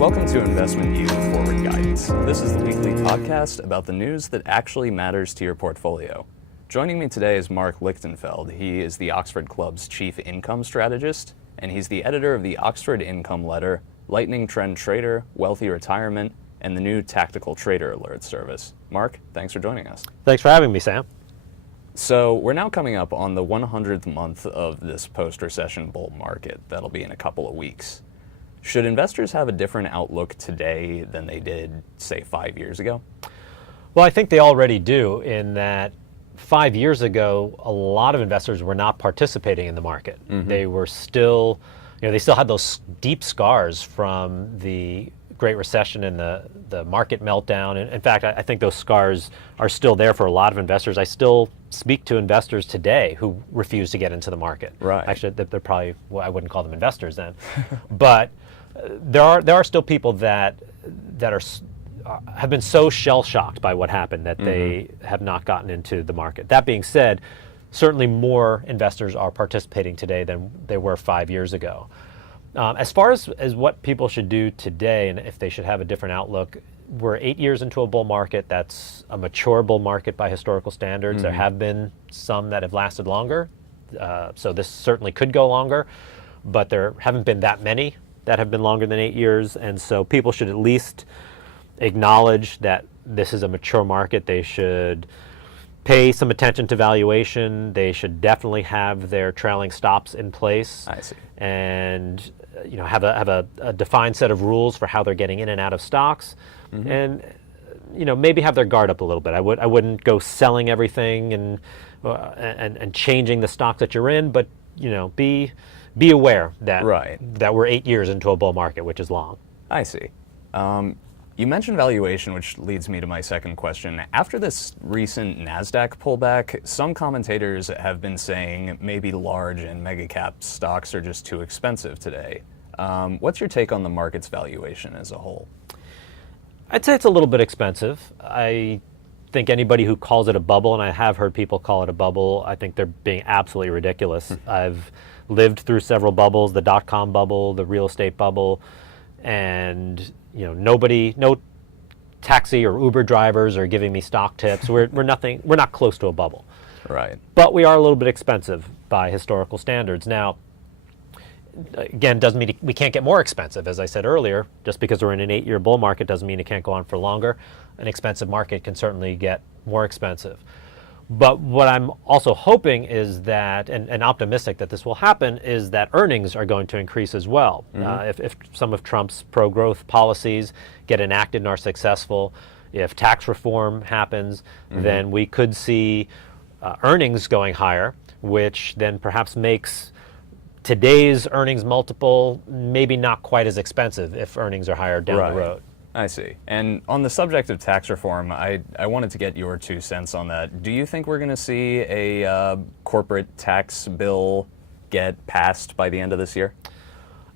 Welcome to Investment View Forward Guidance. This is the weekly podcast about the news that actually matters to your portfolio. Joining me today is Marc Lichtenfeld. He is the Oxford Club's chief income strategist, and he's the editor of the Oxford Income Letter, Lightning Trend Trader, Wealthy Retirement, and the new Tactical Trader Alert service. Marc, thanks for joining us. Thanks for having me, Sam. So we're now coming up on the 100th month of this post-recession bull market. That'll be in a couple of weeks. Should investors have a different outlook today than they did, say, 5 years ago? Well, I think they already do, in that 5 years ago, a lot of investors were not participating in the market. They were still, they still had those deep scars from the Great Recession and the market meltdown. And in fact, I think those scars are still there for a lot of investors. I still speak to investors today who refuse to get into the market. Right. Actually, they're probably, well, I wouldn't call them investors then. But there are still people that have been so shell-shocked by what happened that they have not gotten into the market. That being said, certainly more investors are participating today than they were 5 years ago. As far as what people should do today and if they should have a different outlook, we're 8 years into a bull market. That's a mature bull market by historical standards. There have been some that have lasted longer, so this certainly could go longer, but there haven't been that many that have been longer than 8 years, and so people should at least acknowledge that this is a mature market. They should pay some attention to valuation. They should definitely have their trailing stops in place. I see. And have a defined set of rules for how they're getting in and out of stocks, and maybe have their guard up a little bit. I wouldn't go selling everything and changing the stocks that you're in, but be aware that that we're 8 years into a bull market, which is long. I see. You mentioned valuation, which leads me to my second question. After this recent NASDAQ pullback, some commentators have been saying maybe large and mega cap stocks are just too expensive today. What's your take on the market's valuation as a whole? I'd say it's a little bit expensive. I think anybody who calls it a bubble, and I have heard people call it a bubble, I think they're being absolutely ridiculous. I've lived through several bubbles, the dot-com bubble, the real estate bubble, and no taxi or Uber drivers are giving me stock tips. We're not close to a bubble. Right. But we are a little bit expensive by historical standards. Now, again, doesn't mean we can't get more expensive. As I said earlier, just because we're in an 8-year bull market doesn't mean it can't go on for longer. An expensive market can certainly get more expensive. But what I'm also hoping is that, and optimistic that this will happen, is that earnings are going to increase as well. If some of Trump's pro-growth policies get enacted and are successful, if tax reform happens, then we could see earnings going higher, which then perhaps makes today's earnings multiple maybe not quite as expensive if earnings are higher down the road. I see. And on the subject of tax reform, I wanted to get your 2 cents on that. Do you think we're going to see a corporate tax bill get passed by the end of this year?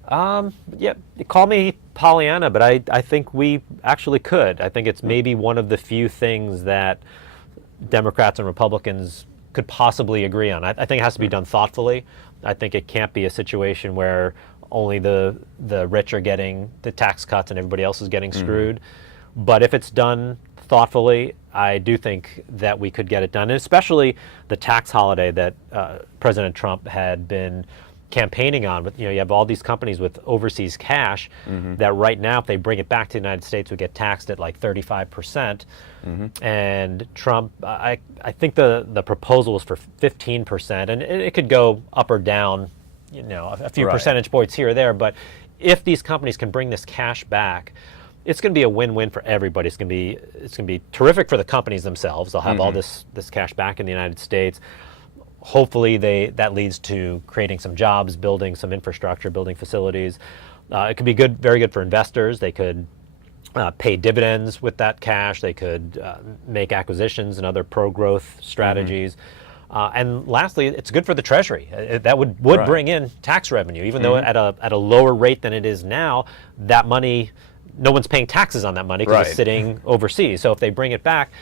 Yeah, call me Pollyanna, but I think we actually could. I think it's maybe one of the few things that Democrats and Republicans could possibly agree on. I think it has to be done thoughtfully. I think it can't be a situation where only the rich are getting the tax cuts and everybody else is getting screwed. But if it's done thoughtfully, I do think that we could get it done, and especially the tax holiday that President Trump had been campaigning on. But you have all these companies with overseas cash that right now, if they bring it back to the United States, would get taxed at like 35%. And Trump, I think the proposal was for 15%, and it could go up or down, a few percentage points here or there. But if these companies can bring this cash back, it's going to be a win-win for everybody. It's going to be terrific for the companies themselves. They'll have all this cash back in the United States. Hopefully that leads to creating some jobs, building some infrastructure, building facilities. It could be very good for investors. They could pay dividends with that cash. They could make acquisitions and other pro-growth strategies. And lastly, it's good for the Treasury. That would bring in tax revenue, even though at a lower rate than it is now. That money, no one's paying taxes on that money because it's sitting overseas. So if they bring it back,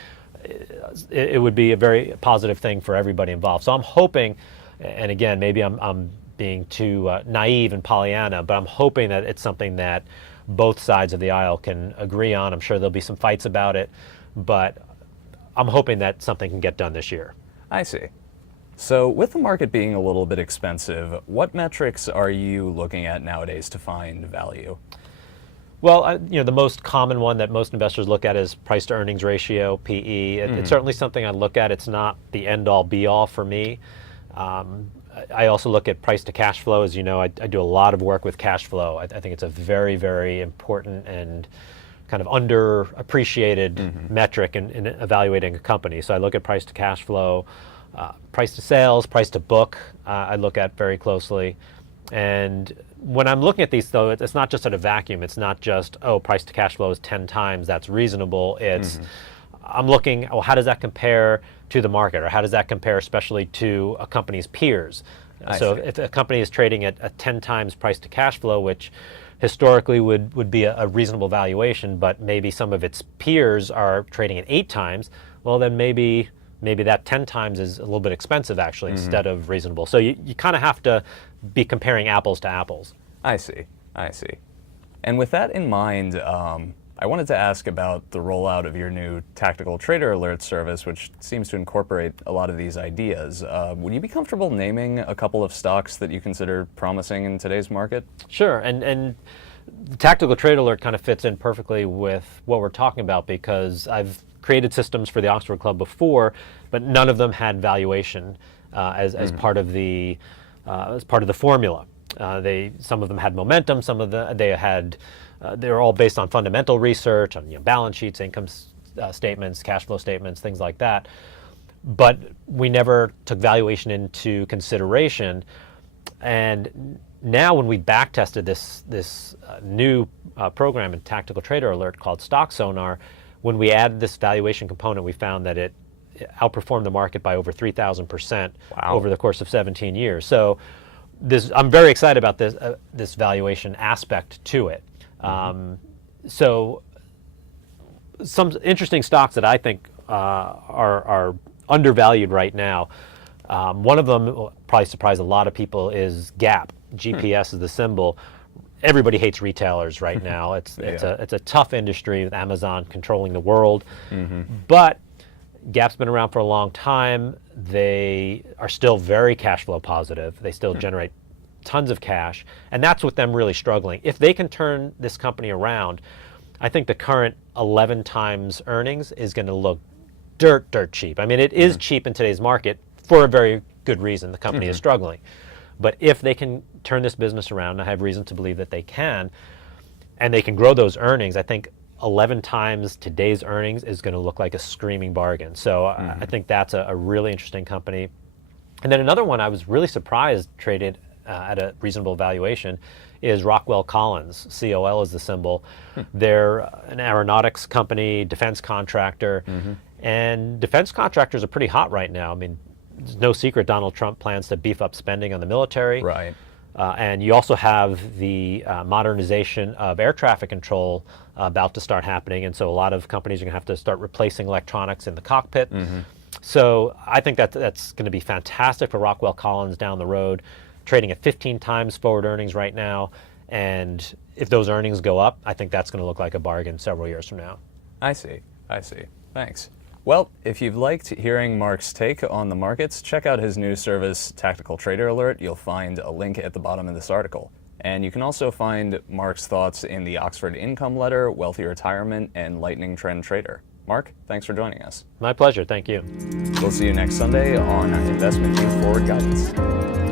it would be a very positive thing for everybody involved. So I'm hoping, and again, maybe I'm being too naive and Pollyanna, but I'm hoping that it's something that both sides of the aisle can agree on. I'm sure there'll be some fights about it, but I'm hoping that something can get done this year. I see. So with the market being a little bit expensive, what metrics are you looking at nowadays to find value? Well, the most common one that most investors look at is price to earnings ratio, PE. It's certainly something I look at. It's not the end all be all for me. I also look at price to cash flow. As you know, I do a lot of work with cash flow. I think it's a very, very important and kind of underappreciated metric in evaluating a company. So I look at price to cash flow, price to sales, price to book, I look at very closely. And when I'm looking at these, though, it's not just at a vacuum. It's not just, oh, price to cash flow is 10 times, that's reasonable. It's, I'm looking, oh, how does that compare to the market? Or how does that compare especially to a company's peers? So if a company is trading at a 10 times price to cash flow, which historically would be a reasonable valuation, but maybe some of its peers are trading at 8 times, well, then maybe that 10 times is a little bit expensive, actually, instead of reasonable. So you kind of have to be comparing apples to apples. I see. And with that in mind, I wanted to ask about the rollout of your new Tactical Trader Alert service, which seems to incorporate a lot of these ideas. Would you be comfortable naming a couple of stocks that you consider promising in today's market? Sure, and the Tactical Trade Alert kind of fits in perfectly with what we're talking about, because I've created systems for the Oxford Club before, but none of them had valuation as part of the formula. Some of them had momentum. Some of they were all based on fundamental research, on balance sheets, income statements, cash flow statements, things like that. But we never took valuation into consideration. And now, when we back tested this new program in Tactical Trader Alert called Stock Sonar, when we added this valuation component, we found that it outperformed the market by over 3,000% over the course of 17 years. So I'm very excited about this valuation aspect to it. So some interesting stocks that I think are undervalued right now. One of them will probably surprise a lot of people is Gap. GPS is the symbol. Everybody hates retailers right now. It's a tough industry with Amazon controlling the world. But Gap's been around for a long time. They are still very cash flow positive. They still generate tons of cash, and that's with them really struggling. If they can turn this company around, I think the current 11 times earnings is going to look dirt cheap. I mean, it is cheap in today's market for a very good reason. The company is struggling. But if they can turn this business around, I have reason to believe that they can, and they can grow those earnings, I think 11 times today's earnings is going to look like a screaming bargain. So I think that's a really interesting company. And then another one I was really surprised traded at a reasonable valuation is Rockwell Collins. COL is the symbol. They're an aeronautics company, defense contractor, and defense contractors are pretty hot right now. I mean, it's no secret Donald Trump plans to beef up spending on the military. Right. And you also have the modernization of air traffic control about to start happening, and so a lot of companies are going to have to start replacing electronics in the cockpit. So I think that's going to be fantastic for Rockwell Collins down the road, trading at 15 times forward earnings right now, and if those earnings go up, I think that's going to look like a bargain several years from now. I see. Thanks. Well, if you've liked hearing Marc's take on the markets, check out his new service, Tactical Trader Alert. You'll find a link at the bottom of this article. And you can also find Marc's thoughts in the Oxford Income Letter, Wealthy Retirement, and Lightning Trend Trader. Marc, thanks for joining us. My pleasure. Thank you. We'll see you next Sunday on Investment Youth Forward Guidance.